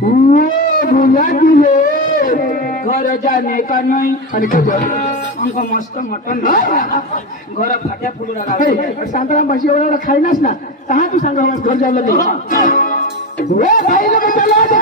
भुला दिले घर जाने का नाही आणि कधी अंक मस्त मटन घर फाट्या फुडून राहते शांताराम भाजी एवढा खाईनास ना कहा तू सांगा घर जावलं नाही भाई लोक चला